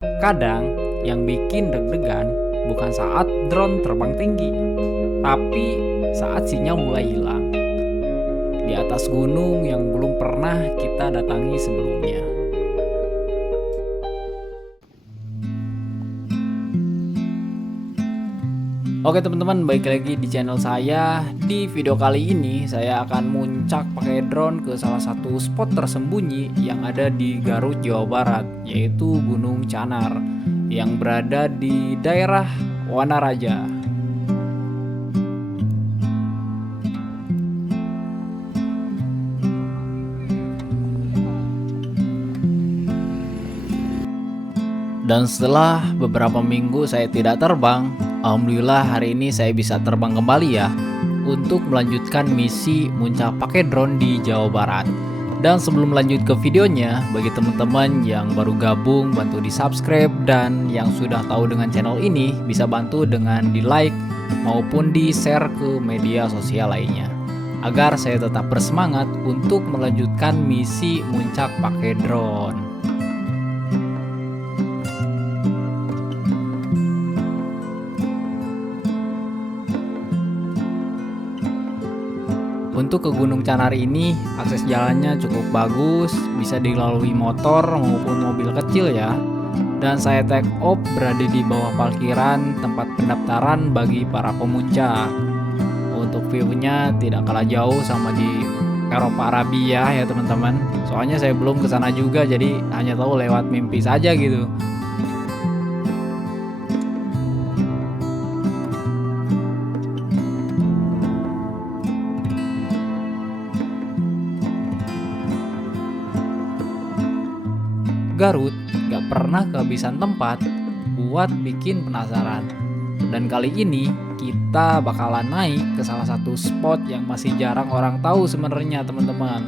Kadang yang bikin deg-degan bukan saat drone terbang tinggi, tapi saat sinyal mulai hilang di atas gunung yang belum pernah kita datangi sebelumnya. Oke teman-teman, balik lagi di channel saya. Di video kali ini saya akan muncak pakai drone ke salah satu spot tersembunyi yang ada di Garut, Jawa Barat, yaitu Gunung Canar yang berada di daerah Wanaraja. Dan setelah beberapa minggu saya tidak terbang, alhamdulillah hari ini saya bisa terbang kembali ya untuk melanjutkan misi muncak pakai drone di Jawa Barat. Dan sebelum lanjut ke videonya, bagi teman-teman yang baru gabung, bantu di subscribe, dan yang sudah tahu dengan channel ini bisa bantu dengan di like maupun di share ke media sosial lainnya, agar saya tetap bersemangat untuk melanjutkan misi muncak pakai drone. Untuk ke Gunung Canar ini, akses jalannya cukup bagus, bisa dilalui motor maupun mobil kecil ya. Dan saya take off berada di bawah parkiran tempat pendaftaran bagi para pemuncak. Untuk view-nya tidak kalah jauh sama di Eropa Arabia ya teman-teman. Soalnya saya belum ke sana juga, jadi hanya tahu lewat mimpi saja gitu. Garut gak pernah kehabisan tempat buat bikin penasaran. Dan kali ini kita bakalan naik ke salah satu spot yang masih jarang orang tahu sebenarnya teman-teman.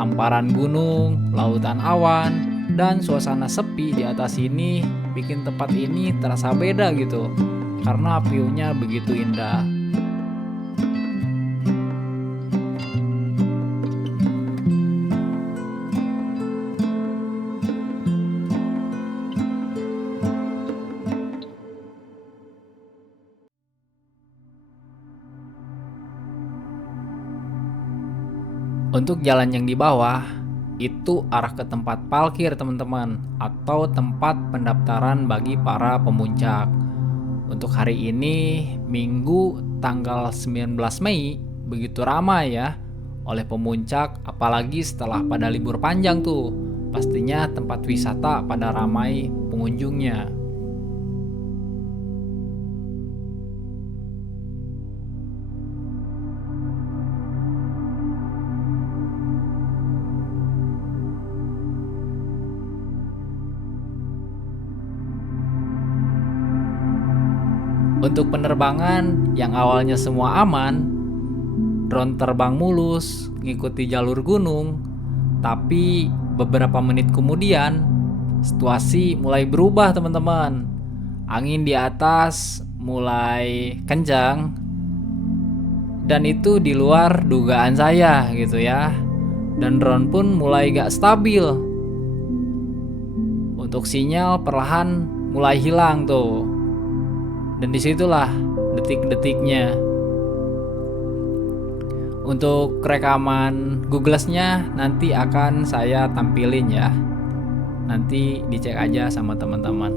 Hamparan gunung, lautan awan, dan suasana sepi di atas ini bikin tempat ini terasa beda gitu. Karena view-nya begitu indah. Untuk jalan yang di bawah, itu arah ke tempat parkir teman-teman, atau tempat pendaftaran bagi para pemuncak. Untuk hari ini, Minggu tanggal 19 Mei, begitu ramai ya oleh pemuncak, apalagi setelah pada libur panjang tuh. Pastinya tempat wisata pada ramai pengunjungnya. Untuk penerbangan yang awalnya semua aman, drone terbang mulus, ngikuti jalur gunung, tapi beberapa menit kemudian situasi mulai berubah teman-teman. Angin di atas mulai kencang dan itu di luar dugaan saya gitu ya. Dan drone pun mulai gak stabil. Untuk sinyal perlahan mulai hilang tuh. Dan disitulah detik-detiknya. Untuk rekaman Google-nya nanti akan saya tampilin ya. Nanti dicek aja sama teman-teman.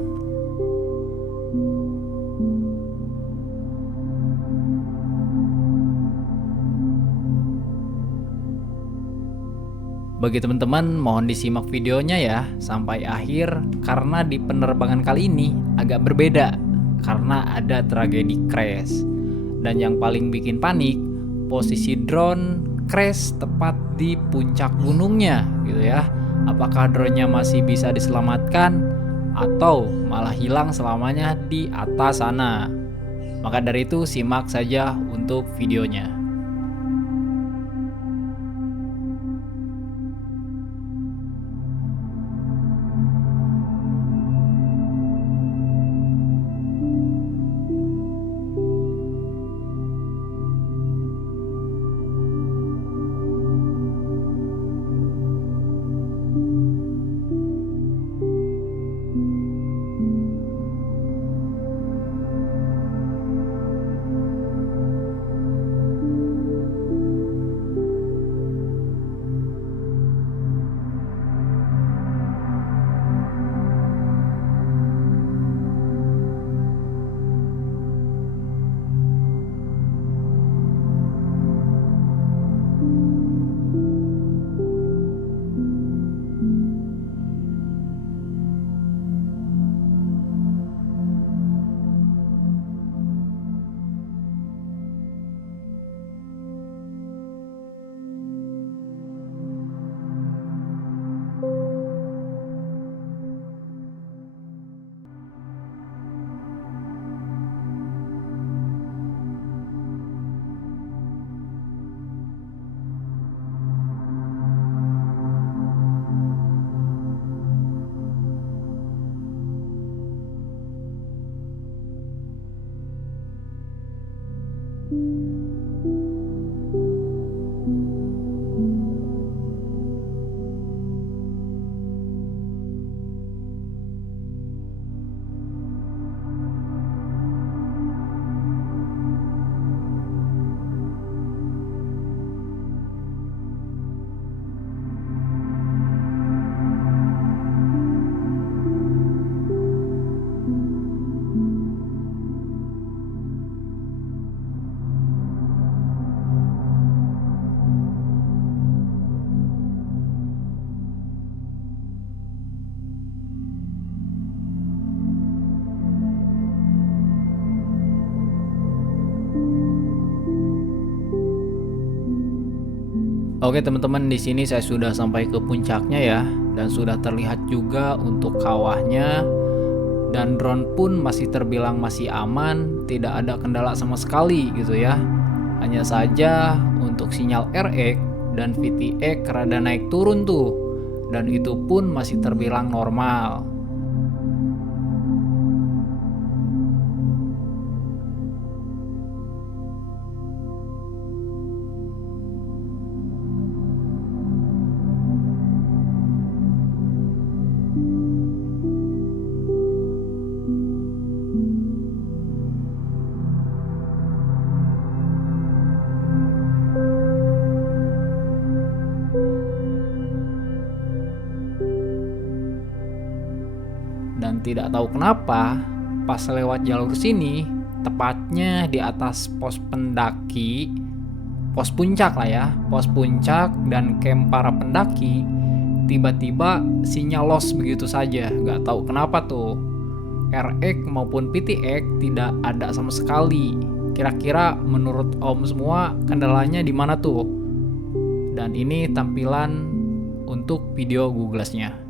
Bagi teman-teman mohon disimak videonya ya sampai akhir karena di penerbangan kali ini agak berbeda karena ada tragedi crash. Dan yang paling bikin panik, posisi drone crash tepat di puncak gunungnya gitu ya. Apakah drone-nya masih bisa diselamatkan atau malah hilang selamanya di atas sana? Maka dari itu simak saja untuk videonya. Oke teman-teman, di sini saya sudah sampai ke puncaknya ya, dan sudah terlihat juga untuk kawahnya, dan drone pun masih terbilang masih aman, tidak ada kendala sama sekali gitu ya. Hanya saja untuk sinyal RX dan VTX rada naik turun tuh, dan itu pun masih terbilang normal. Dan tidak tahu kenapa, pas lewat jalur sini, tepatnya di atas pos pendaki, pos puncak lah ya, pos puncak dan camp para pendaki, tiba-tiba sinyal loss begitu saja. Nggak tahu kenapa tuh. RX maupun PTX tidak ada sama sekali. Kira-kira menurut Om semua kendalanya di mana tuh? Dan ini tampilan untuk video Google Glass-nya.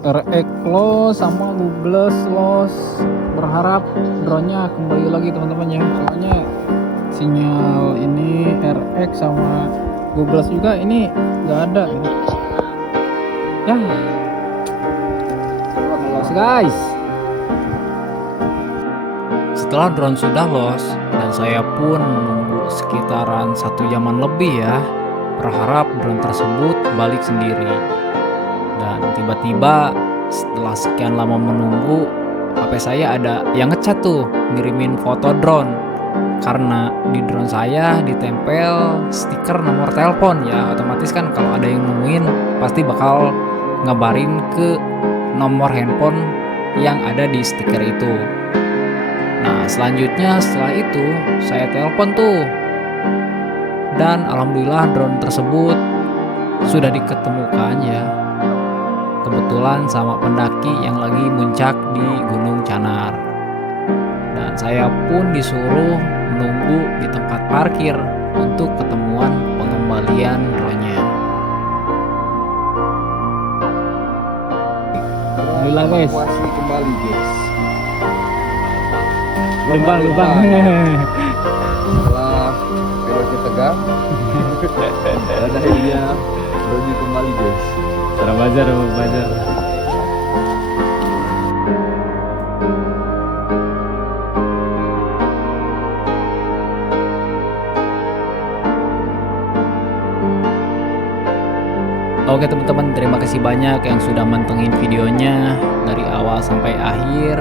RX loss sama Google loss. Berharap drone-nya kembali lagi teman-teman ya. Soalnya sinyal ini RX sama Google juga ini nggak ada ya. Loss guys. Setelah drone sudah loss dan saya pun menunggu sekitaran 1 jaman lebih ya, berharap drone tersebut balik sendiri. Dan tiba-tiba setelah sekian lama menunggu, HP saya ada yang ngechat tuh, ngirimin foto drone. Karena di drone saya ditempel stiker nomor telepon ya, otomatis kan kalau ada yang nemuin pasti bakal ngabarin ke nomor handphone yang ada di stiker itu. Nah selanjutnya setelah itu saya telepon tuh, dan alhamdulillah drone tersebut sudah diketemukan ya, kebetulan sama pendaki yang lagi muncak di Gunung Canar. Dan saya pun disuruh menunggu di tempat parkir untuk ketemuan pengembalian drone-nya. Alhamdulillah guys, kembali guys. lubang Setelah beloknya tegak, dan akhirnya drone kembali guys. Bajar. Oke teman-teman, terima kasih banyak yang sudah mantengin videonya dari awal sampai akhir.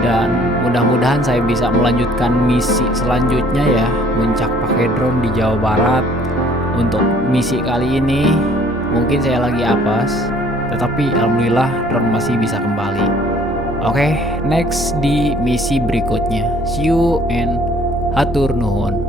Dan mudah-mudahan saya bisa melanjutkan misi selanjutnya ya, muncak pakai drone di Jawa Barat. Untuk misi kali ini mungkin saya lagi apes, tetapi alhamdulillah drone masih bisa kembali. Oke, next di misi berikutnya. See you and hatur nuhun.